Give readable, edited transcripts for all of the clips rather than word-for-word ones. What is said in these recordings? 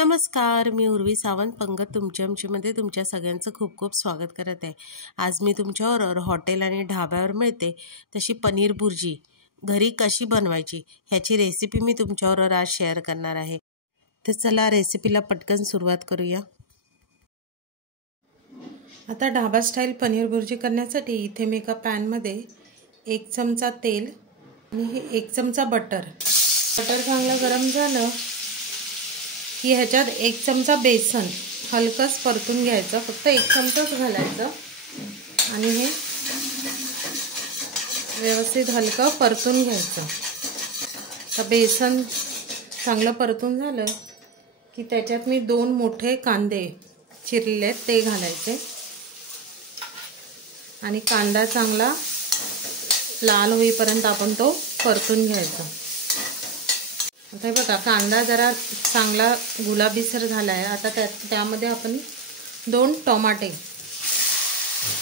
नमस्कार, मी उर्वी सावंत पंगत तुमच्यामध्ये तुमच्या सगळ्यांचं खूप खूप स्वागत करत आहे। आज मी तुमच्याबरोबर हॉटेल आणि ढाब्यावर मिळते तशी पनीर भुर्जी घरी कशी बनवायची ह्याची रेसिपी मी तुमच्याबरोबर आज शेअर करणार आहे। तर चला रेसिपीला पटकन सुरुवात करूया। आता ढाबा स्टाईल पनीर भुर्जी करण्यासाठी इथे मी एका पॅन मध्ये 1 चमचा तेल आणि 1 चमचा बटर चांगलं गरम झालं की ह्याच्यात 1 चमचा बेसन हलकस परतून घ्यायचं, फक्त 1 चमचाच घालायचं आणि हे व्यवस्थित हलकं परतून घ्यायचं। तर बेसन चांगलं परतून झालं की त्याच्यात मी 2 मोठे कांदे चिरलेले ते घालायचे आणि कांदा चांगला लाल होईपर्यंत आपण तो परतून घ्यायचा। आता हे बघा कांदा जरा चांगला गुलाबीसर झाला आहे। आता त्यामध्ये आपण 2 टोमॅटे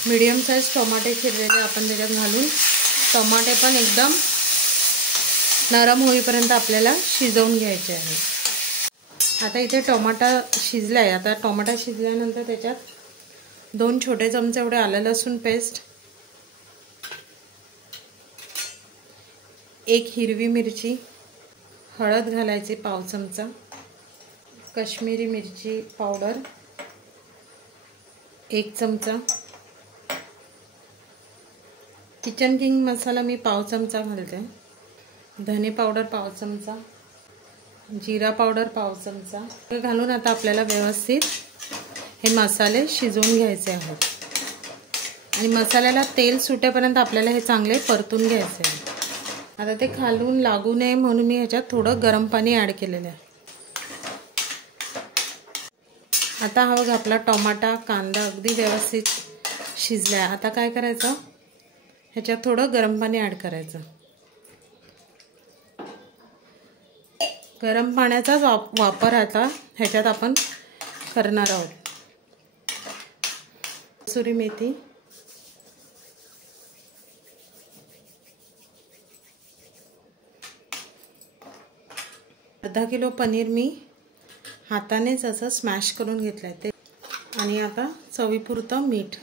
मीडियम साइज टोमॅटे चिरलेले आपण त्याच्यात घालून टोमॅटे पण एकदम नरम होईपर्यंत आपल्याला शिजवून घ्यायचे आहे। आता इथे टोमॅटा शिजला आहे। आता टोमॅटा शिजल्यानंतर त्याच्यात 2 छोटे चमचे एवढे आलं लसूण पेस्ट, 1 हिरवी मिरची, हळद घालायची पाव चमचा, काश्मीरी मिरची पावडर 1 चमचा, किचन किंग मसाला मी पाव चमचा घालते, धने पावडर पाव चमचा, जीरा पावडर पाव चमचा हे घालून आता आपल्याला व्यवस्थित हे मसाले शिजवून घ्यायचे आहेत आणि मसाल्याला तेल सुटेपर्यंत आपल्याला हे चांगले परतून घ्यायचे आहे। आता ते खालून लागू नये म्हणून मी ह्याच्यात थोडं गरम पाणी ॲड केलेलं आहे। आता हा बघा आपला टोमॅटा कांदा अगदी व्यवस्थित शिजला आहे। आता काय करायचं, ह्याच्यात थोडं गरम पाणी ॲड करायचं। गरम पाण्याचाच वापर आता ह्याच्यात आपण करणार आहोत। कसुरी मेथी, अर्धा किलो पनीर मी हातानेच असं स्मॅश करून घेतलंय ते आणि आता चवीपुरतं मीठ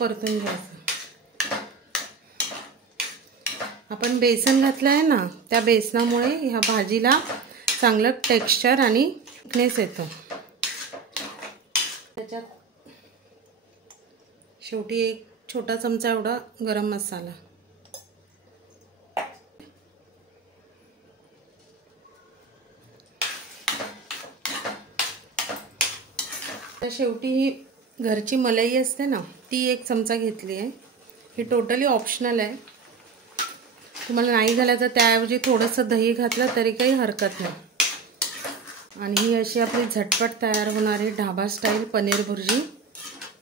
परतून घ्यायचं। आपण बेसन घातलं आहे ना, त्या बेसनामुळे ह्या भाजीला चांगलं टेक्स्चर आणि थिकनेस येतं। त्याच्यात शेवटी 1 छोटा चमचा एवढा गरम मसाला, तर शेवटी ही घरची मलाई असते ना, ती 1 चमचा घेतली आहे। ही टोटली ऑप्शनल आहे, तुम्हाला नाही घालायचं त्याऐवजी थोडंसं दही घातलं तरी काही हरकत नाही। आणि ही अशी आपली झटपट तयार होणारी ढाबा स्टाईल पनीर भुर्जी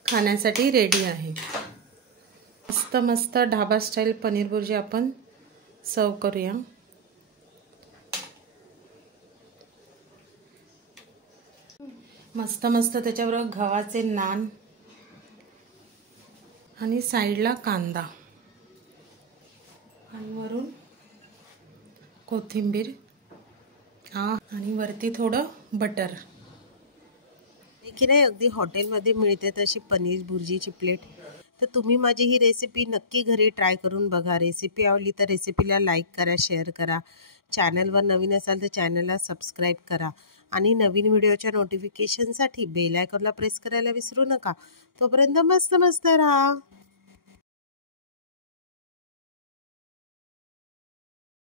खाण्यासाठी रेडी आहे। मस्त मस्त ढाबा स्टाईल पनीर भुर्जी आपण सर्व करूया। मस्त मस्त त्याच्याबरोबर गव्हाचे नान आणि साईडला कांदा आणि वरून कोथिंबीर आणि वरती थोडं बटर। की नाही अगदी हॉटेलमध्ये मिळते तशी पनीर भुर्जीची प्लेट। तर तुम्ही माझी ही रेसिपी नक्की घरी ट्राय करून बघा। रेसिपी आवडली तर रेसिपीला लाईक करा, शेअर करा। चॅनलवर नवीन असाल तर चॅनलला सबस्क्राईब करा आणि नवीन व्हिडिओच्या नोटिफिकेशनसाठी बेल आयकॉनला प्रेस करायला विसरू नका। तोपर्यंत मस्त मस्त राहा।